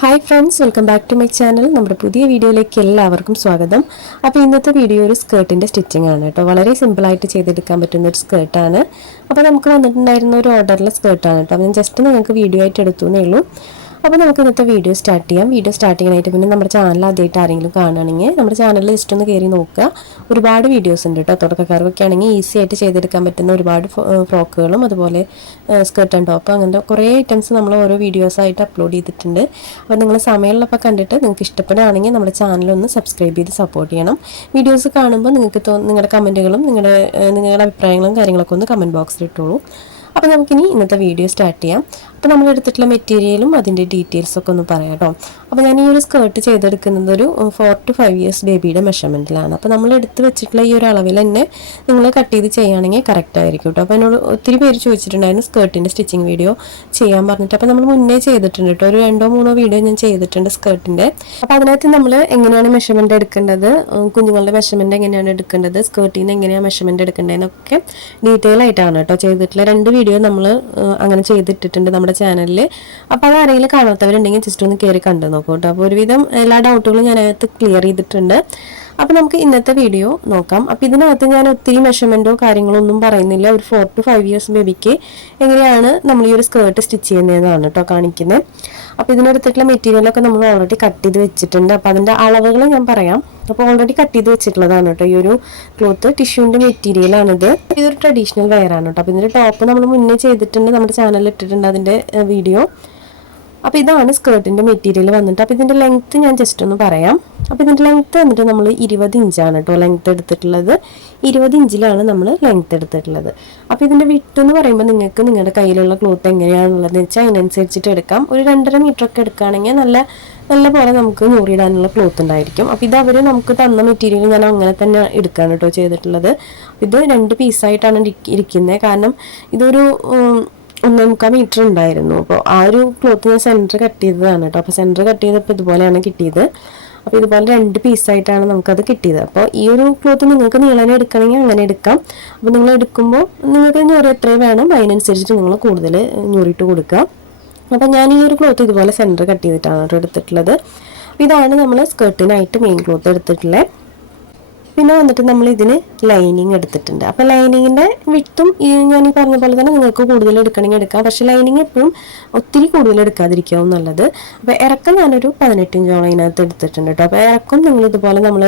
Hi friends, welcome back to my channel. നമ്മുടെ പുതിയ വീഡിയോയിലേക്ക് എല്ലാവർക്കും സ്വാഗതം. അപ്പോൾ ഇന്നത്തെ വീഡിയോ ഒരു സ്കേർട്ടിൻ്റെ സ്റ്റിച്ചിങ് ആണ് കേട്ടോ. വളരെ സിമ്പിളായിട്ട് ചെയ്തെടുക്കാൻ പറ്റുന്ന ഒരു സ്കേർട്ടാണ്. അപ്പോൾ നമുക്ക് വന്നിട്ടുണ്ടായിരുന്ന ഒരു ഓർഡറിലെ സ്കേർട്ടാണ് കേട്ടോ. ഞാൻ ജസ്റ്റ് നിങ്ങൾക്ക് വീഡിയോ ആയിട്ട് എടുത്തു എന്നേ ഉള്ളൂ. അപ്പോൾ നമുക്ക് ഇന്നത്തെ വീഡിയോ സ്റ്റാർട്ട് ചെയ്യാം. വീഡിയോ സ്റ്റാർട്ട് ചെയ്യാനായിട്ട് പിന്നെ നമ്മുടെ ചാനൽ ആദ്യമായിട്ട് ആരെങ്കിലും കാണുകയാണെങ്കിൽ നമ്മുടെ ചാനലിൽ ജസ്റ്റ് ഒന്ന് കയറി നോക്കുക. ഒരുപാട് വീഡിയോസ് ഉണ്ട് കേട്ടോ. തുടക്കക്കാർക്കൊക്കെ ആണെങ്കിൽ ഈസി ആയിട്ട് ചെയ്തെടുക്കാൻ പറ്റുന്ന ഒരുപാട് ഫ്രോക്കുകളും അതുപോലെ സ്കേർട്ട് ആൻഡ് ടോപ്പ് അങ്ങനത്തെ കുറേ ഐറ്റംസ് നമ്മൾ ഓരോ വീഡിയോസായിട്ട് അപ്ലോഡ് ചെയ്തിട്ടുണ്ട്. അപ്പോൾ നിങ്ങൾ സമയമുള്ളപ്പോൾ കണ്ടിട്ട് നിങ്ങൾക്ക് ഇഷ്ടപ്പെടുകയാണെങ്കിൽ നമ്മുടെ ചാനലൊന്ന് സബ്സ്ക്രൈബ് ചെയ്ത് സപ്പോർട്ട് ചെയ്യണം. വീഡിയോസ് കാണുമ്പോൾ നിങ്ങൾക്ക് നിങ്ങളുടെ കമൻറ്റുകളും നിങ്ങളുടെ അഭിപ്രായങ്ങളും കാര്യങ്ങളൊക്കെ ഒന്ന് കമൻറ്റ് ബോക്സിൽ ഇട്ടോളൂ. അപ്പോൾ നമുക്കിനി ഇന്നത്തെ വീഡിയോ സ്റ്റാർട്ട് ചെയ്യാം. അപ്പോൾ നമ്മൾ എടുത്തിട്ടുള്ള മെറ്റീരിയലും അതിൻ്റെ ഡീറ്റെയിൽസൊക്കെ ഒന്ന് പറയാം കേട്ടോ. അപ്പോൾ ഞാൻ ഈ ഒരു സ്കേർട്ട് ചെയ്തെടുക്കുന്നത് ഒരു 4 to 5 years ബേബിയുടെ മെഷർമെൻറ്റിലാണ്. അപ്പോൾ നമ്മൾ എടുത്ത് വെച്ചിട്ടുള്ള ഈ ഒരു അളവിൽ തന്നെ നിങ്ങൾ കട്ട് ചെയ്ത് ചെയ്യുകയാണെങ്കിൽ കറക്റ്റ് ആയിരിക്കും കേട്ടോ. അപ്പോൾ എന്നോട് ഒത്തിരി പേര് ചോദിച്ചിട്ടുണ്ടായിരുന്നു സ്കേർട്ടിൻ്റെ സ്റ്റിച്ചിങ് വീഡിയോ ചെയ്യാൻ പറഞ്ഞിട്ട്. അപ്പോൾ നമ്മൾ മുന്നേ ചെയ്തിട്ടുണ്ട് കേട്ടോ. ഒരു 2-3 വീഡിയോ ഞാൻ ചെയ്തിട്ടുണ്ട് സ്കേർട്ടിൻ്റെ. അപ്പോൾ അതിനകത്ത് നമ്മൾ എങ്ങനെയാണ് മെഷർമെൻറ്റ് എടുക്കേണ്ടത്, കുഞ്ഞുങ്ങളുടെ മെഷർമെൻറ്റ് എങ്ങനെയാണ് എടുക്കേണ്ടത്, സ്കേർട്ടിന് എങ്ങനെയാണ് മെഷർമെൻറ്റ് എടുക്കേണ്ടതെന്നൊക്കെ ഡീറ്റെയിൽ ആയിട്ടാണ് കേട്ടോ ചെയ്തിട്ടുള്ള 2 വീഡിയോ നമ്മൾ അങ്ങനെ ചെയ്തിട്ടിട്ടുണ്ട് നമ്മുടെ ചാനലിൽ. അപ്പോൾ അത് ആരെങ്കിലും കാണാത്തവരുണ്ടെങ്കിൽ ജസ്റ്റ് ഒന്ന് കയറി കണ്ടു നോക്കൂ കേട്ടോ. അപ്പോൾ ഒരുവിധം എല്ലാ ഡൗട്ടുകളും ഞാൻ അതിനകത്ത് ക്ലിയർ ചെയ്തിട്ടുണ്ട്. അപ്പോൾ നമുക്ക് ഇന്നത്തെ വീഡിയോ നോക്കാം. അപ്പോൾ ഇതിനകത്ത് ഞാൻ ഒത്തിരി മെഷർമെൻറ്റോ കാര്യങ്ങളോ ഒന്നും പറയുന്നില്ല. ഒരു 4 to 5 years ബേബിക്ക് എങ്ങനെയാണ് നമ്മൾ ഈ ഒരു സ്കേർട്ട് സ്റ്റിച്ച് ചെയ്യുന്നതെന്നാണ് കേട്ടോ കാണിക്കുന്നത്. അപ്പോൾ ഇതിനെടുത്തിട്ടുള്ള മെറ്റീരിയലൊക്കെ നമ്മൾ ഓൾറെഡി കട്ട് ചെയ്ത് വെച്ചിട്ടുണ്ട്. അപ്പോൾ അതിൻ്റെ അളവുകൾ ഞാൻ പറയാം. അപ്പോൾ ഓൾറെഡി കട്ട് ചെയ്ത് വെച്ചിട്ടുള്ളതാണ് കേട്ടോ ഈ ഒരു ക്ലോത്ത്. ടിഷ്യൂവിൻ്റെ മെറ്റീരിയലാണിത്. ഇതൊരു ട്രഡീഷണൽ വെയർ ആണ് കേട്ടോ. അപ്പോൾ ഇതിൻ്റെ ടോപ്പ് നമ്മൾ മുന്നേ ചെയ്തിട്ടുണ്ട്, നമ്മുടെ ചാനലിൽ ഇട്ടിട്ടുണ്ട് അതിൻ്റെ വീഡിയോ. അപ്പോൾ ഇതാണ് സ്കേർട്ടിൻ്റെ മെറ്റീരിയൽ വന്നിട്ട്. അപ്പോൾ ഇതിൻ്റെ ലെങ്ത്ത് ഞാൻ ജസ്റ്റ് ഒന്ന് പറയാം. അപ്പോൾ ഇതിൻ്റെ ലെങ്ത്ത് വന്നിട്ട് നമ്മൾ 20 ഇഞ്ചാണ് കേട്ടോ ലെങ്ത്ത് എടുത്തിട്ടുള്ളത്. 20 ഇഞ്ചിലാണ് നമ്മൾ ലെങ്ത്ത് എടുത്തിട്ടുള്ളത്. അപ്പോൾ ഇതിൻ്റെ വിട്ട് എന്ന് പറയുമ്പോൾ നിങ്ങൾക്ക് നിങ്ങളുടെ കയ്യിലുള്ള ക്ലോത്ത് എങ്ങനെയാണെന്നുള്ളതെന്ന് വെച്ചാൽ അതിനനുസരിച്ചിട്ട് എടുക്കാം. ഒരു 2.5 മീറ്ററൊക്കെ എടുക്കുകയാണെങ്കിൽ നല്ല പോലെ നമുക്ക് നൂറിടാനുള്ള ക്ലോത്ത് ഉണ്ടായിരിക്കും. അപ്പോൾ ഇത് അവർ നമുക്ക് തന്ന മെറ്റീരിയൽ ഞാൻ അങ്ങനെ തന്നെ എടുക്കുകയാണ് കേട്ടോ ചെയ്തിട്ടുള്ളത്. ഇത് 2 പീസായിട്ടാണ് ഇരിക്കുന്നത്. കാരണം ഇതൊരു 1.25 മീറ്റർ ഉണ്ടായിരുന്നു. അപ്പോൾ ആ ഒരു ക്ലോത്ത് ഞാൻ സെൻറ്റർ കട്ട് ചെയ്തതാണ് കേട്ടോ. അപ്പോൾ സെൻറ്റർ കട്ട് ചെയ്തപ്പോൾ ഇതുപോലെയാണ് കിട്ടിയത്. അപ്പോൾ ഇതുപോലെ 2 പീസായിട്ടാണ് നമുക്കത് കിട്ടിയത്. അപ്പോൾ ഈ ഒരു ക്ലോത്ത് നിങ്ങൾക്ക് നീളനെ എടുക്കണമെങ്കിൽ അങ്ങനെ എടുക്കാം. അപ്പോൾ നിങ്ങൾ എടുക്കുമ്പോൾ നിങ്ങൾക്ക് ഞൊറി എത്ര വേണം അതിനനുസരിച്ചിട്ട് നിങ്ങൾ കൂടുതൽ ഞൊറിയിട്ട് കൊടുക്കുക. അപ്പോൾ ഞാൻ ഈ ഒരു ക്ലോത്ത് ഇതുപോലെ സെൻറ്റർ കട്ട് ചെയ്തിട്ടാണ് കേട്ടോ എടുത്തിട്ടുള്ളത്. ഇതാണ് നമ്മൾ സ്കേർട്ടിനായിട്ട് മെയിൻ ക്ലോത്ത് എടുത്തിട്ടുള്ളത്. പിന്നെ വന്നിട്ട് നമ്മൾ ഇതിന് ലൈനിങ് എടുത്തിട്ടുണ്ട്. അപ്പോൾ ലൈനിങ്ങിൻ്റെ വിട്ടും ഞാൻ ഈ പറഞ്ഞ പോലെ തന്നെ നിങ്ങൾക്ക് കൂടുതൽ എടുക്കണമെങ്കിൽ എടുക്കാം. പക്ഷേ ലൈനിങ് എപ്പോഴും ഒത്തിരി കൂടുതൽ എടുക്കാതിരിക്കാവും നല്ലത്. അപ്പോൾ ഇറക്കം ഞാനൊരു 18 ഇഞ്ചോളം അതിനകത്ത് എടുത്തിട്ടുണ്ട് കേട്ടോ. അപ്പോൾ ഇറക്കം നിങ്ങൾ ഇതുപോലെ നമ്മൾ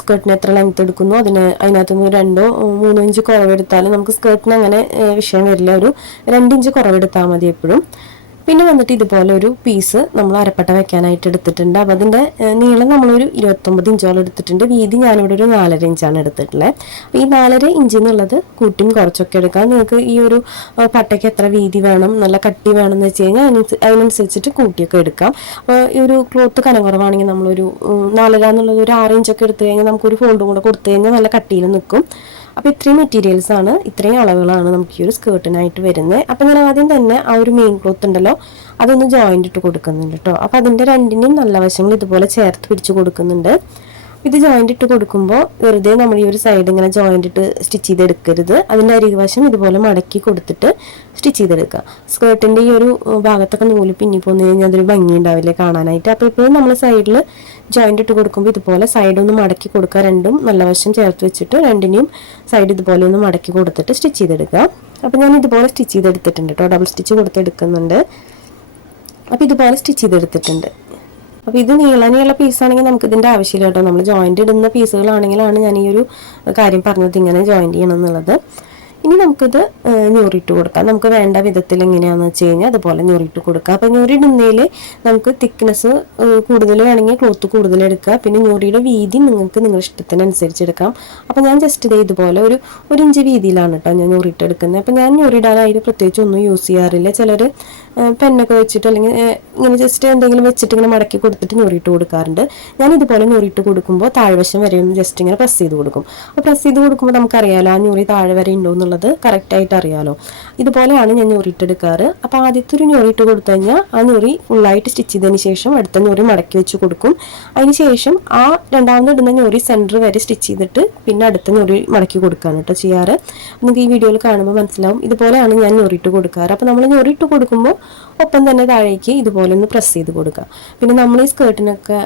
സ്കേർട്ടിന് എത്ര ലെങ്ത്ത് എടുക്കുന്നു അതിനകത്ത് നിന്ന് 2-3 ഇഞ്ച് കുറവെടുത്താലും നമുക്ക് സ്കേർട്ടിന് അങ്ങനെ വിഷയം വരില്ല. ഒരു 2 ഇഞ്ച് കുറവെടുത്താൽ മതി എപ്പോഴും. പിന്നെ വന്നിട്ട് ഇതുപോലെ ഒരു പീസ് നമ്മൾ അരപ്പട്ട വെക്കാനായിട്ട് എടുത്തിട്ടുണ്ട്. അപ്പോൾ അതിൻ്റെ നീളം നമ്മളൊരു 29 ഇഞ്ചോളം എടുത്തിട്ടുണ്ട്. വീതി ഞാനിവിടെ ഒരു 4.5 ഇഞ്ചാണ് എടുത്തിട്ടുള്ളത്. അപ്പോൾ ഈ 4.5 ഇഞ്ച് എന്നുള്ളത് കൂട്ടിയും കുറച്ചൊക്കെ എടുക്കാം. നിങ്ങൾക്ക് ഈ ഒരു പട്ടയ്ക്ക് എത്ര വീതി വേണം, നല്ല കട്ടി വേണമെന്ന് വെച്ച് കഴിഞ്ഞാൽ അതിനനുസരിച്ചിട്ട് കൂട്ടിയൊക്കെ എടുക്കാം. അപ്പോൾ ഈ ഒരു ക്ലോത്ത് കനം കുറവാണെങ്കിൽ നമ്മളൊരു 4.5 എന്നുള്ളത് ഒരു 6 ഇഞ്ചൊക്കെ എടുത്തു കഴിഞ്ഞാൽ നമുക്കൊരു ഫോൾഡും കൂടെ കൊടുത്തു കഴിഞ്ഞാൽ നല്ല കട്ടിയിൽ നിൽക്കും. അപ്പോൾ ഇത്രയും മെറ്റീരിയൽസാണ്, ഇത്രയും അളവുകളാണ് നമുക്ക് ഈ ഒരു സ്കേർട്ടിനായിട്ട് വരുന്നത്. അപ്പോൾ ഞാൻ ആദ്യം തന്നെ ആ ഒരു മെയിൻ ക്ലോത്ത് ഉണ്ടല്ലോ അതൊന്ന് ജോയിൻ്റ് ഇട്ട് കൊടുക്കുന്നുണ്ട് കേട്ടോ. അപ്പോൾ അതിൻ്റെ 2ൻ്റെയും നല്ല വശങ്ങൾ ഇതുപോലെ ചേർത്ത് പിടിച്ച് കൊടുക്കുന്നുണ്ട്. ഇത് ജോയിൻ്റ് ഇട്ട് കൊടുക്കുമ്പോൾ വെറുതെ നമ്മൾ ഈ ഒരു സൈഡ് ഇങ്ങനെ ജോയിൻ്റ് ഇട്ട് സ്റ്റിച്ച് ചെയ്തെടുക്കരുത്. അതിൻ്റെ അരികുവശം ഇതുപോലെ മടക്കി കൊടുത്തിട്ട് സ്റ്റിച്ച് ചെയ്തെടുക്കുക. സ്കേർട്ടിൻ്റെ ഈ ഒരു ഭാഗത്തൊക്കെ നൂല് പിന്നി പോന്നു കഴിഞ്ഞാൽ അതൊരു ഭംഗി ഉണ്ടാവില്ലേ കാണാനായിട്ട്. അപ്പോൾ ഇപ്പോഴും നമ്മൾ സൈഡിൽ ജോയിൻ്റ് ഇട്ട് കൊടുക്കുമ്പോൾ ഇതുപോലെ സൈഡൊന്ന് മടക്കി കൊടുക്കുക. രണ്ടും നല്ല വശം ചേർത്ത് വെച്ചിട്ട് 2ൻ്റെയും സൈഡ് ഇതുപോലെ ഒന്ന് മടക്കി കൊടുത്തിട്ട് സ്റ്റിച്ച് ചെയ്തെടുക്കുക. അപ്പോൾ ഞാൻ ഇതുപോലെ സ്റ്റിച്ച് ചെയ്തെടുത്തിട്ടുണ്ട് കേട്ടോ. ഡബിൾ സ്റ്റിച്ച് കൊടുത്തെടുക്കുന്നുണ്ട്. അപ്പോൾ ഇതുപോലെ സ്റ്റിച്ച് ചെയ്തെടുത്തിട്ടുണ്ട്. അപ്പോൾ ഇത് നീളനെയുള്ള പീസാണെങ്കിൽ നമുക്ക് ഇതിൻ്റെ ആവശ്യമില്ല കേട്ടോ. നമ്മൾ ജോയിൻ്റ് ഇടുന്ന പീസുകളാണെങ്കിലാണ് ഞാൻ ഈ ഒരു കാര്യം പറഞ്ഞത് ഇങ്ങനെ ജോയിൻ്റ് ചെയ്യണം എന്നുള്ളത്. ഇനി നമുക്കിത് ഞൊറിയിട്ട് കൊടുക്കാം. നമുക്ക് വേണ്ട വിധത്തിൽ എങ്ങനെയാണെന്ന് വെച്ച് കഴിഞ്ഞാൽ അതുപോലെ ഞൊറിയിട്ട് കൊടുക്കുക. അപ്പോൾ ഞൊറിയിടുന്നതിൽ നമുക്ക് തിക്നെസ് കൂടുതൽ വേണമെങ്കിൽ ക്ലോത്ത് കൂടുതൽ എടുക്കുക. പിന്നെ ഞൊറിയുടെ വീതി നിങ്ങൾക്ക് നിങ്ങളുടെ ഇഷ്ടത്തിനനുസരിച്ച് എടുക്കാം. അപ്പോൾ ഞാൻ ജസ്റ്റ് ഇതുപോലെ ഒരു 1 ഇഞ്ച് വീതിയിലാണ് കേട്ടോ ഞാൻ ഞൊറിയിട്ട് എടുക്കുന്നത്. അപ്പോൾ ഞാൻ ഞൊറിയിടാനായിട്ട് പ്രത്യേകിച്ച് ഒന്നും യൂസ് ചെയ്യാറില്ല. ചിലർ പെന്നൊക്കെ വെച്ചിട്ട് അല്ലെങ്കിൽ ഇങ്ങനെ ജസ്റ്റ് എന്തെങ്കിലും വെച്ചിട്ട് ഇങ്ങനെ മടക്കി കൊടുത്തിട്ട് ഞൊറിയിട്ട് കൊടുക്കാറുണ്ട്. ഞാൻ ഇതുപോലെ ഞൊറിയിട്ട് കൊടുക്കുമ്പോൾ താഴ്വശം വരെ ഒന്ന് ജസ്റ്റ് ഇങ്ങനെ പ്രസ് ചെയ്ത് കൊടുക്കും. അപ്പോൾ പ്രസ് ചെയ്ത് കൊടുക്കുമ്പോൾ നമുക്കറിയാലോ ആ ഞൊറി താഴെ വരെ ഉണ്ടോ എന്നുള്ളത് കറക്റ്റായിട്ട് അറിയാലോ. ഇതുപോലെയാണ് ഞാൻ ഞൊറിയിട്ടെടുക്കാറ്. അപ്പോൾ ആദ്യത്തെ ഒരു ഞൊറിയിട്ട് കൊടുത്തു കഴിഞ്ഞാൽ ആ ഞൊറി ഫുള്ളായിട്ട് സ്റ്റിച്ച് ചെയ്തതിന് ശേഷം അടുത്ത ഞൊറി മടക്കി വെച്ച് കൊടുക്കും. അതിന് ശേഷം ആ രണ്ടാമത് ഇടുന്ന ഞൊറി സെൻറ്റർ വരെ സ്റ്റിച്ച് ചെയ്തിട്ട് പിന്നെ അടുത്ത ഞൊറി മടക്കി കൊടുക്കുകയാണ് കേട്ടോ ചെയ്യാറ്. നിങ്ങൾക്ക് ഈ വീഡിയോയിൽ കാണുമ്പോൾ മനസ്സിലാവും. ഇതുപോലെയാണ് ഞാൻ ഞൊറിയിട്ട് കൊടുക്കാറ്. അപ്പോൾ നമ്മൾ ഞൊറിയിട്ട് കൊടുക്കുമ്പോൾ ഒപ്പം തന്നെ താഴേക്ക് ഇതുപോലെ ഒന്ന് പ്രസ് ചെയ്ത് കൊടുക്കുക. പിന്നെ നമ്മൾ ഈ സ്കേർട്ടിനൊക്കെ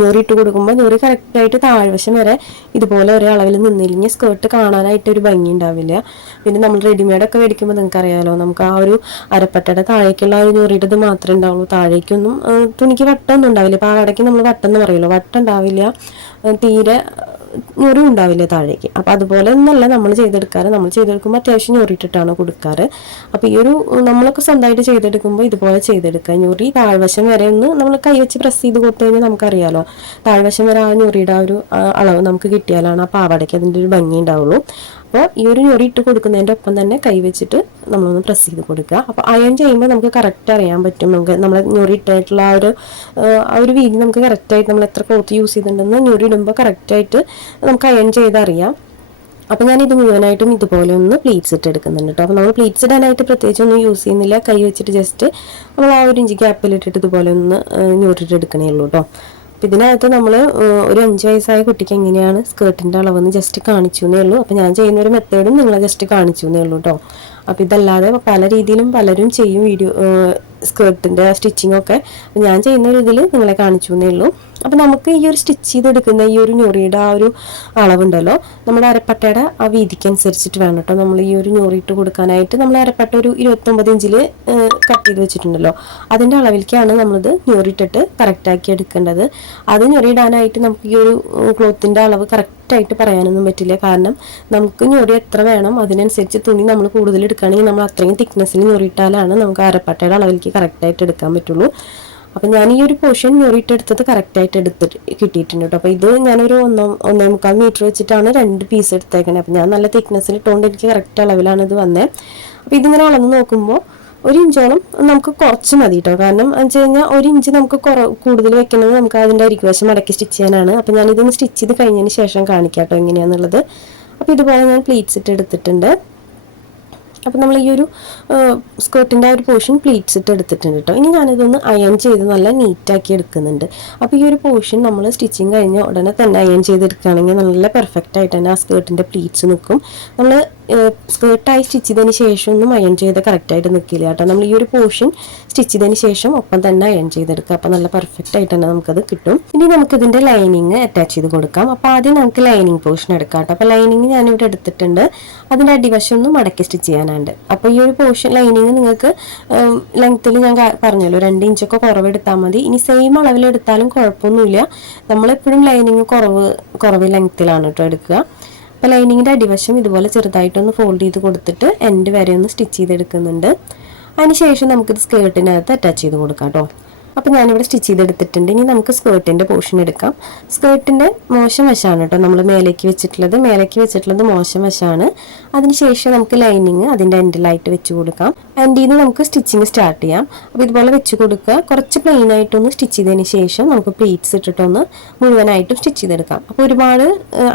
ഞൊറി ഇട്ട് കൊടുക്കുമ്പോൾ ഞൊറി കറക്റ്റായിട്ട് താഴ്വശം വരെ ഇതുപോലെ ഒരേ അളവിൽ നിന്നില്ലെങ്കിൽ സ്കേർട്ട് കാണാനായിട്ട് ഒരു ഭംഗി ഉണ്ടാവില്ല. പിന്നെ നമ്മൾ റെഡിമെയ്ഡൊക്കെ മേടിക്കുമ്പോൾ നിങ്ങൾക്ക് അറിയാമല്ലോ, നമുക്ക് ആ ഒരു അരപ്പട്ടയുടെ താഴേക്കുള്ള ആ ഒരു ഞൊറിയുടെ ഇത് മാത്രമേ ഉണ്ടാവുള്ളൂ. താഴേക്കൊന്നും തുണിക്ക് വട്ടമൊന്നും ഉണ്ടാവില്ല. പാവാടയ്ക്ക് നമ്മൾ വട്ടം എന്ന് പറയുമല്ലോ, വട്ടം ഉണ്ടാവില്ല, തീരെ ഞൊറി ഉണ്ടാവില്ല താഴേക്ക്. അപ്പോൾ അതുപോലെ ഒന്നല്ല നമ്മൾ ചെയ്തെടുക്കാറ്. നമ്മൾ ചെയ്തെടുക്കുമ്പോൾ അത്യാവശ്യം ഞൊറിയിട്ടിട്ടാണ് കൊടുക്കാറ്. അപ്പോൾ ഈ ഒരു നമ്മളൊക്കെ സ്വന്തമായിട്ട് ചെയ്തെടുക്കുമ്പോൾ ഇതുപോലെ ചെയ്തെടുക്കുക. ഞൊറി താഴ്വശം വരെ ഒന്ന് നമ്മൾ കൈ വെച്ച് പ്രസ് ചെയ്ത് കൊടുത്തു കഴിഞ്ഞാൽ നമുക്കറിയാലോ, താഴ്വശം വരെ ആ ഞൊറിയുടെ ആ ഒരു അളവ് നമുക്ക് കിട്ടിയാലാണ് ആ പാവാടയ്ക്ക് അതിൻ്റെ ഒരു ഭംഗി ഉണ്ടാവുള്ളൂ. അപ്പോൾ ഈ ഒരു ഞൊറി ഇട്ട് കൊടുക്കുന്നതിൻ്റെ ഒപ്പം തന്നെ കൈ വെച്ചിട്ട് നമ്മളൊന്ന് പ്രസ് ചെയ്ത് കൊടുക്കുക. അപ്പോൾ അയൺ ചെയ്യുമ്പോൾ നമുക്ക് കറക്റ്റ് അറിയാൻ പറ്റും. നമുക്ക് നമ്മൾ ഞൊറി ഇട്ടായിട്ടുള്ള ആ ഒരു വീതി നമുക്ക് കറക്റ്റായിട്ട് നമ്മൾ എത്ര ക്ലോത്ത് യൂസ് ചെയ്തിട്ടുണ്ടെന്ന് ഞൊറി ഇടുമ്പോൾ കറക്റ്റായിട്ട് നമുക്ക് അയൺ ചെയ്തറിയാം. അപ്പോൾ ഞാനിത് മുഴുവനായിട്ടും ഇതുപോലെ ഒന്ന് പ്ലീറ്റ്സ് ഇട്ട് എടുക്കുന്നുണ്ട് കേട്ടോ. അപ്പോൾ നമ്മൾ പ്ലീറ്റ്സ് ഇടാനായിട്ട് പ്രത്യേകിച്ച് ഒന്നും യൂസ് ചെയ്യുന്നില്ല. കൈ വെച്ചിട്ട് ജസ്റ്റ് നമ്മൾ ആ 1 ഇഞ്ച് ഗ്യാപ്പിലിട്ടിട്ട് ഇതുപോലെ ഒന്ന് ഞൊറിയിട്ട് എടുക്കണേ ഉള്ളൂ കേട്ടോ. അപ്പോൾ ഇതിനകത്ത് നമ്മൾ ഒരു 5 വയസ്സായ കുട്ടിക്ക് എങ്ങനെയാണ് സ്കേർട്ടിൻ്റെ അളവെന്ന് ജസ്റ്റ് കാണിച്ചു എന്നേ ഉള്ളൂ. അപ്പോൾ ഞാൻ ചെയ്യുന്ന ഒരു മെത്തേഡും നിങ്ങളെ ജസ്റ്റ് കാണിച്ചു എന്നേ ഉള്ളൂ കേട്ടോ. അപ്പോൾ ഇതല്ലാതെ പല രീതിയിലും പലരും ചെയ്യും വീഡിയോ സ്കേർട്ടിൻ്റെ സ്റ്റിച്ചിങ് ഒക്കെ. അപ്പോൾ ഞാൻ ചെയ്യുന്ന ഒരു ഇതിൽ നിങ്ങളെ കാണിച്ചു എന്നേ ഉള്ളൂ. അപ്പോൾ നമുക്ക് ഈ ഒരു സ്റ്റിച്ച് ചെയ്തെടുക്കുന്ന ഈ ഒരു ഞൊറിയുടെ ആ ഒരു അളവുണ്ടല്ലോ, നമ്മുടെ അരപ്പട്ടയുടെ ആ വീതിക്കനുസരിച്ചിട്ട് വേണം കേട്ടോ നമ്മൾ ഈ ഒരു ഞൊറി ഇട്ട് കൊടുക്കാനായിട്ട്. നമ്മൾ അരപ്പട്ട ഒരു 29 ഇഞ്ചിൽ കട്ട് ചെയ്ത് വെച്ചിട്ടുണ്ടല്ലോ, അതിൻ്റെ അളവിലേക്കാണ് നമ്മളിത് ഞൊറി ഇട്ടിട്ട് കറക്റ്റാക്കി എടുക്കേണ്ടത്. അത് ഞൊറി ഇടാനായിട്ട് നമുക്ക് ഈ ഒരു ക്ലോത്തിൻ്റെ അളവ് കറക്റ്റായിട്ട് പറയാനൊന്നും പറ്റില്ല. കാരണം നമുക്ക് ഞൊറി എത്ര വേണം അതിനനുസരിച്ച് തുണി നമ്മൾ കൂടുതൽ എടുക്കുകയാണെങ്കിൽ നമ്മൾ അത്രയും തിക്നെസ്സിൽ ഞൊറിയിട്ടാലാണ് നമുക്ക് അരപ്പട്ടയുടെ അളവിലേക്ക് കറക്റ്റായിട്ട് എടുക്കാൻ പറ്റുള്ളൂ. അപ്പം ഞാൻ ഈ ഒരു പോർഷൻ ഞൊറിയിട്ടെടുത്തത് കറക്റ്റായിട്ട് എടുത്തിട്ട് കിട്ടിയിട്ടുണ്ട് കേട്ടോ. അപ്പോൾ ഇത് ഞാനൊരു 1.25 മീറ്റർ വെച്ചിട്ടാണ് 2 പീസ് എടുത്തേക്കണേ. അപ്പം ഞാൻ നല്ല തിക്നെസ്സിൽ ഇട്ടുകൊണ്ട് എനിക്ക് കറക്റ്റ് അളവിലാണ് ഇത് വന്നത്. അപ്പോൾ ഇതിങ്ങനെ അളന്ന് നോക്കുമ്പോൾ 1 ഇഞ്ചോളം നമുക്ക് കുറച്ച് മതി കേട്ടോ. കാരണം എന്ന് വെച്ച് കഴിഞ്ഞാൽ 1 ഇഞ്ച് നമുക്ക് കൂടുതൽ വെക്കുന്നത് നമുക്ക് അതിൻ്റെ അരികുവശം മടക്കി സ്റ്റിച്ച് ചെയ്യാനാണ്. അപ്പോൾ ഞാനിതൊന്ന് സ്റ്റിച്ച് ചെയ്ത് കഴിഞ്ഞതിന് ശേഷം കാണിക്കാം കേട്ടോ എങ്ങനെയാണെന്നുള്ളത്. അപ്പോൾ ഇതുപോലെ ഞാൻ പ്ലീറ്റ്സ് ഇട്ട് എടുത്തിട്ടുണ്ട്. അപ്പോൾ നമ്മൾ ഈ ഒരു സ്കേർട്ടിൻ്റെ ആ ഒരു പോർഷൻ പ്ലീറ്റ്സ് ഇട്ട് എടുത്തിട്ടുണ്ട് കേട്ടോ. ഇനി ഞാനിതൊന്ന് അയൺ ചെയ്ത് നല്ല നീറ്റാക്കി എടുക്കുന്നുണ്ട്. അപ്പോൾ ഈ ഒരു പോർഷൻ നമ്മൾ സ്റ്റിച്ചിങ് കഴിഞ്ഞ ഉടനെ തന്നെ അയൺ ചെയ്തെടുക്കുകയാണെങ്കിൽ നല്ല പെർഫെക്റ്റ് ആയിട്ട് തന്നെ ആ സ്കേർട്ടിൻ്റെ പ്ലീറ്റ്സ് നിൽക്കും. നമ്മൾ സ്കേർട്ടായി സ്റ്റിച്ച് ചെയ്തതിന് ശേഷം ഒന്നും അയൺ ചെയ്ത് കറക്റ്റായിട്ട് നിൽക്കില്ല കേട്ടോ. നമ്മൾ ഈ ഒരു പോർഷൻ സ്റ്റിച്ച് ചെയ്തതിന് ശേഷം ഒപ്പം തന്നെ അയൺ ചെയ്തെടുക്കുക. അപ്പോൾ നല്ല പെർഫെക്റ്റ് ആയിട്ട് തന്നെ നമുക്കത് കിട്ടും. ഇനി നമുക്കിതിൻ്റെ ലൈനിങ് അറ്റാച്ച് ചെയ്ത് കൊടുക്കാം. അപ്പോൾ ആദ്യം നമുക്ക് ലൈനിങ് പോർഷൻ എടുക്കാം കേട്ടോ. അപ്പോൾ ലൈനിങ് ഞാനിവിടെ എടുത്തിട്ടുണ്ട്. അതിൻ്റെ അടിവശം ഒന്ന് മടക്കി സ്റ്റിച്ച് ചെയ്യാനുണ്ട്. അപ്പോൾ ഈ ഒരു പോർഷൻ ലൈനിങ് നിങ്ങൾക്ക് ലെങ്ത്തിൽ ഞാൻ പറഞ്ഞല്ലോ 2 ഇഞ്ചൊക്കെ കുറവ് എടുത്താൽ മതി. ഇനി സെയിം അളവിലെടുത്താലും കുഴപ്പമൊന്നുമില്ല. നമ്മളെപ്പോഴും ലൈനിങ് കുറവ് ലെങ്ത്തിലാണ് കേട്ടോ എടുക്കുക. അപ്പോൾ ലൈനിങ്ങിൻ്റെ അടിവശം ഇതുപോലെ ചെറുതായിട്ടൊന്ന് ഫോൾഡ് ചെയ്ത് കൊടുത്തിട്ട് എൻഡ് വരെ ഒന്ന് സ്റ്റിച്ച് ചെയ്തെടുക്കുന്നുണ്ട്. അതിനുശേഷം നമുക്കിത് സ്കേർട്ടിനകത്ത് അറ്റാച്ച് ചെയ്ത് കൊടുക്കാം കേട്ടോ. അപ്പോൾ ഞാനിവിടെ സ്റ്റിച്ച് ചെയ്തെടുത്തിട്ടുണ്ട്. ഇനി നമുക്ക് സ്കേർട്ടിൻ്റെ പോർഷൻ എടുക്കാം. സ്കേർട്ടിൻ്റെ മോശം വശമാണ് കേട്ടോ നമ്മൾ മേലേക്ക് വെച്ചിട്ടുള്ളത് മോശം വശമാണ്. അതിനുശേഷം നമുക്ക് ലൈനിങ് അതിൻ്റെ എൻഡിലായിട്ട് വെച്ച് കൊടുക്കാം. എൻഡിൽ നിന്ന് നമുക്ക് സ്റ്റിച്ചിങ് സ്റ്റാർട്ട് ചെയ്യാം. അപ്പോൾ ഇതുപോലെ വെച്ച് കൊടുക്കുക. കുറച്ച് പ്ലെയിൻ ആയിട്ടൊന്ന് സ്റ്റിച്ച് ചെയ്തതിന് ശേഷം നമുക്ക് പ്ലീറ്റ്സ് ഇട്ടിട്ടൊന്ന് മുഴുവനായിട്ടും സ്റ്റിച്ച് ചെയ്തെടുക്കാം. അപ്പോൾ ഒരുപാട്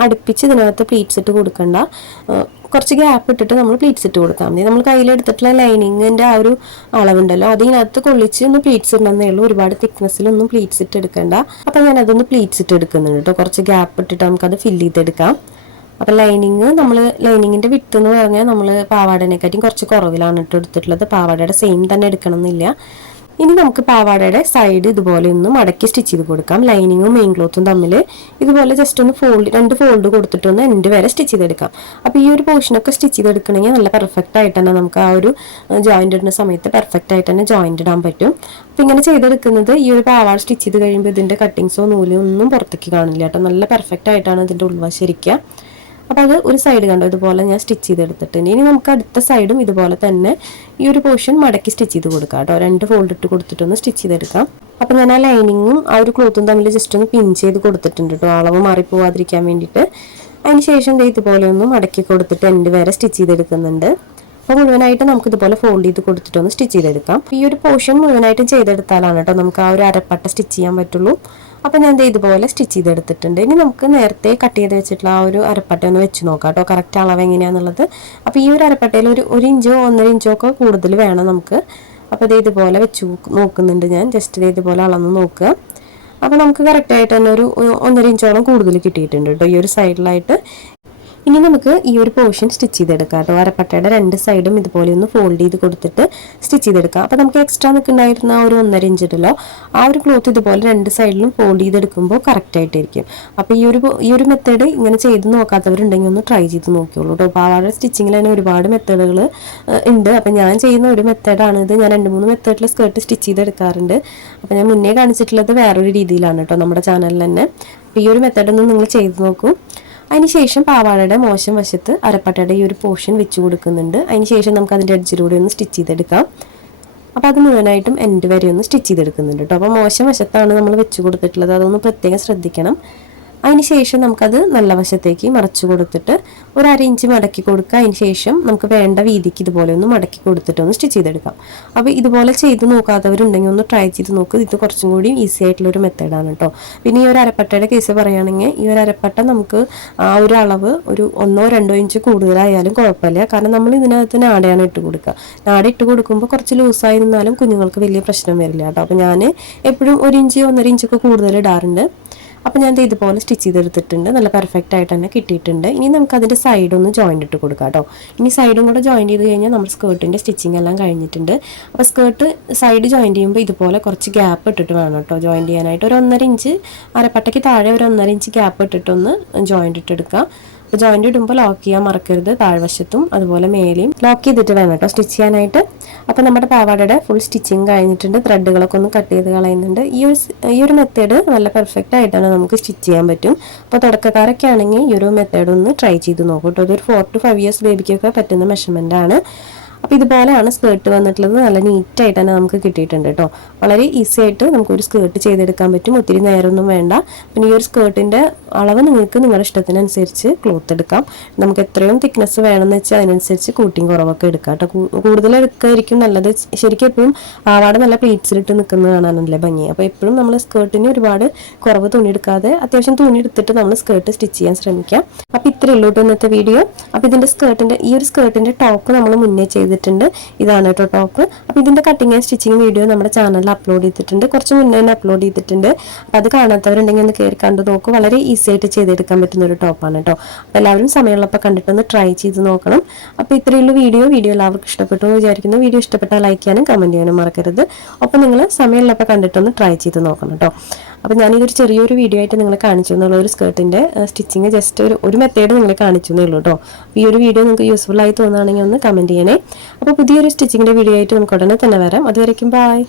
അടുപ്പിച്ച് ഇതിനകത്ത് പ്ലീറ്റ്സ് ഇട്ട് കൊടുക്കണ്ട. കുറച്ച് ഗ്യാപ്പ് ഇട്ടിട്ട് നമ്മൾ പ്ലീറ്റ്സ് ഇട്ട് കൊടുത്താൽ മതി. നമ്മൾ കയ്യിലെടുത്തിട്ടുള്ള ലൈനിങ്ങിൻ്റെ ആ ഒരു അളവുണ്ടല്ലോ അതിനകത്ത് കൊള്ളിച്ച് ഒന്ന് പ്ലീറ്റ്സ് ഇടണമെന്നേ ഉള്ളൂ. ഒരുപാട് തിക്നെസ്സിലൊന്നും പ്ലീറ്റ്സ് ഇട്ട് എടുക്കണ്ട. അപ്പോൾ ഞാൻ അതൊന്ന് പ്ലീറ്റ്സ് ഇട്ട് എടുക്കുന്നുണ്ട് കേട്ടോ. കുറച്ച് ഗ്യാപ്പ് ഇട്ടിട്ട് നമുക്കത് ഫില്ല് ചെയ്തെടുക്കാം. അപ്പോൾ ലൈനിങ്ങിൻ്റെ വിട്ട് എന്ന് പറഞ്ഞാൽ നമ്മൾ പാവാടേനെക്കാട്ടിയും കുറച്ച് കുറവിലാണ് ഇട്ട് എടുത്തിട്ടുള്ളത്. പാവാടയുടെ സെയിം തന്നെ എടുക്കണം എന്നില്ല. ഇനി നമുക്ക് പാവാടയുടെ സൈഡ് ഇതുപോലെ ഒന്ന് മടക്കി സ്റ്റിച്ച് ചെയ്ത് കൊടുക്കാം. ലൈനിങ്ങും മെയിൻ ക്ലോത്തും തമ്മിൽ ഇതുപോലെ ജസ്റ്റ് ഒന്ന് 2 ഫോൾഡ് കൊടുത്തിട്ടൊന്ന് എൻഡ് വരെ സ്റ്റിച്ച് ചെയ്തെടുക്കാം. അപ്പോൾ ഈ ഒരു പോർഷനൊക്കെ സ്റ്റിച്ച് ചെയ്തെടുക്കണമെങ്കിൽ നല്ല പെർഫെക്റ്റ് ആയിട്ട് തന്നെ നമുക്ക് ആ ഒരു ജോയിൻ്റ് ഇടുന്ന സമയത്ത് പെർഫെക്റ്റ് ആയിട്ട് തന്നെ ജോയിൻ്റ് ഇടാൻ പറ്റും. അപ്പോൾ ഇങ്ങനെ ചെയ്തെടുക്കുന്നത് ഈ ഒരു പാവാട സ്റ്റിച്ച് ചെയ്ത് കഴിയുമ്പോൾ ഇതിൻ്റെ കട്ടിങ്സോ നൂലോ ഒന്നും പുറത്തേക്ക് കാണില്ല കേട്ടോ. നല്ല പെർഫെക്റ്റ് ആയിട്ടാണ് ഇതിൻ്റെ ഉൾവശം ഇരിക്കുക. അപ്പോൾ അത് ഒരു സൈഡ് കണ്ടോ ഇതുപോലെ ഞാൻ സ്റ്റിച്ച് ചെയ്തെടുത്തിട്ടുണ്ട്. ഇനി നമുക്ക് അടുത്ത സൈഡും ഇതുപോലെ തന്നെ ഈ ഒരു പോർഷൻ മടക്കി സ്റ്റിച്ച് ചെയ്ത് കൊടുക്കാം കേട്ടോ. 2 ഫോൾഡ് ഇട്ട് കൊടുത്തിട്ടൊന്ന് സ്റ്റിച്ച് ചെയ്തെടുക്കാം. അപ്പോൾ ഞാൻ ആ ലൈനിങ്ങും ആ ഒരു ക്ലോത്തും തമ്മിൽ ജസ്റ്റ് ഒന്ന് പിൻ ചെയ്ത് കൊടുത്തിട്ടുണ്ട് കേട്ടോ, അളവ് മാറിപ്പോവാതിരിക്കാൻ വേണ്ടിയിട്ട്. അതിന് ശേഷം ഇതുപോലെ ഒന്ന് മടക്കി കൊടുത്തിട്ട് എൻഡ് വരെ സ്റ്റിച്ച് ചെയ്തെടുക്കുന്നുണ്ട്. അപ്പോൾ മുഴുവനായിട്ട് നമുക്ക് ഇതുപോലെ ഫോൾഡ് ചെയ്ത് കൊടുത്തിട്ടൊന്ന് സ്റ്റിച്ച് ചെയ്തെടുക്കാം. ഈ ഒരു പോർഷൻ മുഴുവനായിട്ടും ചെയ്തെടുത്താലാണ് കേട്ടോ നമുക്ക് ആ ഒരു അരപ്പട്ട സ്റ്റിച്ച് ചെയ്യാൻ പറ്റുള്ളൂ. അപ്പോൾ ഞാൻ ഇതുപോലെ സ്റ്റിച്ച് ചെയ്തെടുത്തിട്ടുണ്ട്. ഇനി നമുക്ക് നേരത്തെ കട്ട് ചെയ്ത് വെച്ചിട്ടുള്ള ആ ഒരു അരപ്പട്ട ഒന്ന് വെച്ച് നോക്കാം കേട്ടോ, കറക്റ്റ് അളവ് എങ്ങനെയാണെന്നുള്ളത്. അപ്പോൾ ഈ ഒരു അരപ്പട്ടയിൽ ഒരു ഇഞ്ചോ 1.5 ഇഞ്ചോ ഒക്കെ കൂടുതൽ വേണം നമുക്ക്. അപ്പോൾ ഇതുപോലെ വെച്ച് നോക്കുന്നുണ്ട് ഞാൻ. ജസ്റ്റ് ഇതുപോലെ അളന്ന് നോക്കുക. അപ്പോൾ നമുക്ക് കറക്റ്റായിട്ട് തന്നെ ഒരു 1.5 ഇഞ്ചോളം കൂടുതൽ കിട്ടിയിട്ടുണ്ട് കേട്ടോ ഈ ഒരു സൈഡിലായിട്ട്. ഇനി നമുക്ക് ഈ ഒരു പോർഷൻ സ്റ്റിച്ച് ചെയ്തെടുക്കാം കേട്ടോ. അരപ്പട്ടയുടെ രണ്ട് സൈഡും ഇതുപോലെ ഒന്ന് ഫോൾഡ് ചെയ്ത് കൊടുത്തിട്ട് സ്റ്റിച്ച് ചെയ്തെടുക്കാം. അപ്പോൾ നമുക്ക് എക്സ്ട്രാ നിൽക്കുന്നുണ്ടായിരുന്ന ഒരു 1.5 ഇഞ്ച് ഉണ്ടല്ലോ, ആ ഒരു ക്ലോത്ത് ഇതുപോലെ രണ്ട് സൈഡിലും ഫോൾഡ് ചെയ്തെടുക്കുമ്പോൾ കറക്റ്റ് ആയിട്ടിരിക്കും. അപ്പോൾ ഈ ഒരു മെത്തേഡ് ഇങ്ങനെ ചെയ്ത് നോക്കാത്തവരുണ്ടെങ്കിൽ ഒന്ന് ട്രൈ ചെയ്ത് നോക്കിയോളൂ കേട്ടോ. പാവാട സ്റ്റിച്ചിങ്ങിൽ തന്നെ ഒരുപാട് മെത്തേഡുകൾ ഉണ്ട്. അപ്പോൾ ഞാൻ ചെയ്യുന്ന ഒരു മെത്തേഡാണിത്. ഞാൻ 2-3 മെത്തേഡിൽ സ്കേർട്ട് സ്റ്റിച്ച് ചെയ്തെടുക്കാറുണ്ട്. അപ്പോൾ ഞാൻ മുന്നേ കാണിച്ചിട്ടുള്ളത് വേറൊരു രീതിയിലാണ് കേട്ടോ നമ്മുടെ ചാനലിൽ തന്നെ. അപ്പോൾ ഈ ഒരു മെത്തേഡൊന്നും നിങ്ങൾ ചെയ്ത് നോക്കൂ. അതിനുശേഷം പാവാടയുടെ മോശം വശത്ത് അരപ്പട്ടയുടെ ഈ ഒരു പോർഷൻ വെച്ച് കൊടുക്കുന്നുണ്ട്. അതിനുശേഷം നമുക്ക് അതിൻ്റെ എഡ്ജിലൂടെ ഒന്ന് സ്റ്റിച്ച് ചെയ്തെടുക്കാം. അപ്പോൾ അത് മുഴുവനായിട്ടും എൻഡ് വരെ ഒന്ന് സ്റ്റിച്ച് ചെയ്തെടുക്കുന്നുണ്ട് കേട്ടോ. അപ്പോൾ മോശം വശത്താണ് നമ്മൾ വെച്ച് കൊടുത്തിട്ടുള്ളത്, അതൊന്ന് പ്രത്യേകം ശ്രദ്ധിക്കണം. അതിനുശേഷം നമുക്കത് നല്ല വശത്തേക്ക് മറച്ചു കൊടുത്തിട്ട് ഒരു 1/2 ഇഞ്ച് മടക്കി കൊടുക്കുക. അതിന് ശേഷം നമുക്ക് വേണ്ട വീതിക്ക് ഇതുപോലെ ഒന്ന് മടക്കി കൊടുത്തിട്ട് ഒന്ന് സ്റ്റിച്ച് ചെയ്തെടുക്കാം. അപ്പോൾ ഇതുപോലെ ചെയ്ത് നോക്കാത്തവരുണ്ടെങ്കിൽ ഒന്ന് ട്രൈ ചെയ്ത് നോക്കുക. ഇത് കുറച്ചും കൂടി ഈസി ആയിട്ടുള്ളൊരു മെത്തേഡാണ് കേട്ടോ. പിന്നെ ഈ ഒരു അരപ്പട്ടയുടെ കേസ് പറയുകയാണെങ്കിൽ ഈ ഒരു അരപ്പട്ട നമുക്ക് ആ ഒരു അളവ് ഒരു 1-2 ഇഞ്ച് കൂടുതലായാലും കുഴപ്പമില്ല. കാരണം നമ്മൾ ഇതിനകത്ത് നാടയാണ് ഇട്ട് കൊടുക്കുക. നാട ഇട്ട് കൊടുക്കുമ്പോൾ കുറച്ച് ലൂസായി നിന്നാലും കുഞ്ഞുങ്ങൾക്ക് വലിയ പ്രശ്നം വരില്ല കേട്ടോ. അപ്പോൾ ഞാൻ എപ്പോഴും 1 ഇഞ്ച് 1.5 ഇഞ്ചൊക്കെ കൂടുതൽ ഇടാറുണ്ട്. അപ്പോൾ ഞാൻ ഇതുപോലെ സ്റ്റിച്ച് ചെയ്തെടുത്തിട്ടുണ്ട്. നല്ല പെർഫെക്റ്റ് ആയിട്ട് തന്നെ കിട്ടിയിട്ടുണ്ട്. ഇനി നമുക്ക് അതിൻ്റെ സൈഡൊന്ന് ജോയിൻ്റ് ഇട്ട് കൊടുക്കാം കേട്ടോ. ഇനി സൈഡും കൂടെ ജോയിൻ്റ് ചെയ്ത് കഴിഞ്ഞാൽ നമ്മുടെ സ്കേർട്ടിൻ്റെ സ്റ്റിച്ചിങ് എല്ലാം കഴിഞ്ഞിട്ടുണ്ട്. അപ്പോൾ സ്കേർട്ട് സൈഡ് ജോയിൻ്റ് ചെയ്യുമ്പോൾ ഇതുപോലെ കുറച്ച് ഗ്യാപ്പ് ഇട്ടിട്ട് വേണം കേട്ടോ ജോയിൻ്റ് ചെയ്യാനായിട്ട്. ഒരു 1.5 ഇഞ്ച് അരപ്പട്ടയ്ക്ക് താഴെ ഒരു 1.5 ഇഞ്ച് ഗ്യാപ്പ് ഇട്ടിട്ടൊന്ന് ജോയിൻ്റ് ഇട്ടെടുക്കുക. അപ്പോൾ ജോയിൻ്റ് ഇടുമ്പോൾ ലോക്ക് ചെയ്യാൻ മറക്കരുത്. താഴ്വശത്തും അതുപോലെ മേലെയും ലോക്ക് ചെയ്തിട്ട് വേണം കേട്ടോ സ്റ്റിച്ച് ചെയ്യാനായിട്ട്. അപ്പോൾ നമ്മുടെ പാവാടയുടെ ഫുൾ സ്റ്റിച്ചിങ് കഴിഞ്ഞിട്ടുണ്ട്. ത്രെഡുകളൊക്കെ ഒന്ന് കട്ട് ചെയ്ത് കളയുന്നുണ്ട്. ഈ ഒരു മെത്തേഡ് നല്ല പെർഫെക്റ്റ് ആയിട്ടാണ് നമുക്ക് സ്റ്റിച്ച് ചെയ്യാൻ പറ്റും. അപ്പോൾ തുടക്കക്കാരൊക്കെ ആണെങ്കിൽ ഈ ഒരു മെത്തേഡ് ഒന്ന് ട്രൈ ചെയ്ത് നോക്കൂ കേട്ടോ. ഇതൊരു 4 to 5 ഇയേഴ്സ് ബേബിക്കൊക്കെ പറ്റുന്ന മെഷർമെൻ്റ് ആണ്. അപ്പോൾ ഇതുപോലെയാണ് സ്കേർട്ട് വന്നിട്ടുള്ളത്. നല്ല നീറ്റായിട്ട് തന്നെ നമുക്ക് കിട്ടിയിട്ടുണ്ട് കേട്ടോ. വളരെ ഈസി ആയിട്ട് നമുക്കൊരു സ്കേർട്ട് ചെയ്തെടുക്കാൻ പറ്റും. ഒത്തിരി നേരമൊന്നും വേണ്ട. പിന്നെ ഈ ഒരു സ്കേർട്ടിൻ്റെ അളവ് നിങ്ങൾക്ക് നിങ്ങളുടെ ഇഷ്ടത്തിനനുസരിച്ച് ക്ലോത്ത് എടുക്കാം. നമുക്ക് എത്രയും തിക്നെസ് വേണമെന്ന് വെച്ചാൽ അതിനനുസരിച്ച് കൂട്ടിയും കുറവൊക്കെ എടുക്കാം കേട്ടോ. കൂടുതൽ എടുക്കായിരിക്കും നല്ലത്. ശരിക്കും എപ്പോഴും പാവാട നല്ല പ്ലീറ്റ്സിലിട്ട് നിൽക്കുന്നത് കാണാനല്ലേ ഭംഗി. അപ്പോൾ എപ്പോഴും നമ്മൾ സ്കേർട്ടിന് ഒരുപാട് കുറവ് തുണി എടുക്കാതെ അത്യാവശ്യം തുണി എടുത്തിട്ട് നമ്മൾ സ്കേർട്ട് സ്റ്റിച്ച് ചെയ്യാൻ ശ്രമിക്കാം. അപ്പോൾ ഇത്രയേ ഉള്ളൂ കേട്ടോ ഇന്നത്തെ വീഡിയോ. അപ്പോൾ ഈ ഒരു സ്കേർട്ടിൻ്റെ ടോപ്പ് നമ്മൾ മുന്നേ ചെയ്തിട്ടുണ്ട്. ഇതാണ് കേട്ടോ ടോപ്പ്. അപ്പോൾ ഇതിൻ്റെ കട്ടിങ് ആൻഡ് സ്റ്റിച്ചിങ് വീഡിയോ നമ്മുടെ ചാനലിൽ അപ്ലോഡ് ചെയ്തിട്ടുണ്ട്. കുറച്ച് മുന്നേ തന്നെ അപ്ലോഡ് ചെയ്തിട്ടുണ്ട്. അപ്പോൾ അത് കാണാത്തവരുണ്ടെങ്കിൽ ഒന്ന് കയറി കണ്ടു നോക്കൂ. വളരെ ഈസി ആയിട്ട് ചെയ്തെടുക്കാൻ പറ്റുന്ന ഒരു ടോപ്പാണ് കേട്ടോ. അപ്പോൾ എല്ലാവരും സമയമുള്ളപ്പോൾ കണ്ടിട്ടൊന്ന് ട്രൈ ചെയ്ത് നോക്കണം. അപ്പോൾ ഇത്രയുള്ള വീഡിയോ എല്ലാവർക്കും ഇഷ്ടപ്പെട്ടു എന്ന് വിചാരിക്കുന്നു. വീഡിയോ ഇഷ്ടപ്പെട്ടാൽ ലൈക്ക് ചെയ്യാനും കമൻറ്റ് ചെയ്യാനും മറക്കരുത്. അപ്പോൾ നിങ്ങൾ സമയമുള്ളപ്പോൾ കണ്ടിട്ടൊന്ന് ട്രൈ ചെയ്ത് നോക്കണം കേട്ടോ. അപ്പോൾ ഞാനിതൊരു ചെറിയൊരു വീഡിയോ ആയിട്ട് നിങ്ങളെ കാണിച്ചു എന്നുള്ള ഒരു സ്കേർട്ടിൻ്റെ സ്റ്റിച്ചിങ് ജസ്റ്റ് ഒരു മെത്തേഡ് നിങ്ങളെ കാണിച്ചു എന്നേ ഉള്ളൂ കേട്ടോ. ഈ ഒരു വീഡിയോ നിങ്ങൾക്ക് യൂസ്ഫുൾ ആയി തോന്നുകയാണെങ്കിൽ ഒന്ന് കമൻറ്റ് ചെയ്യണേ. അപ്പോൾ പുതിയൊരു സ്റ്റിച്ചിങ്ങിൻ്റെ വീഡിയോ ആയിട്ട് നമുക്ക് ഉടനെ തന്നെ വരാം. അതുവരേക്കും ബൈ.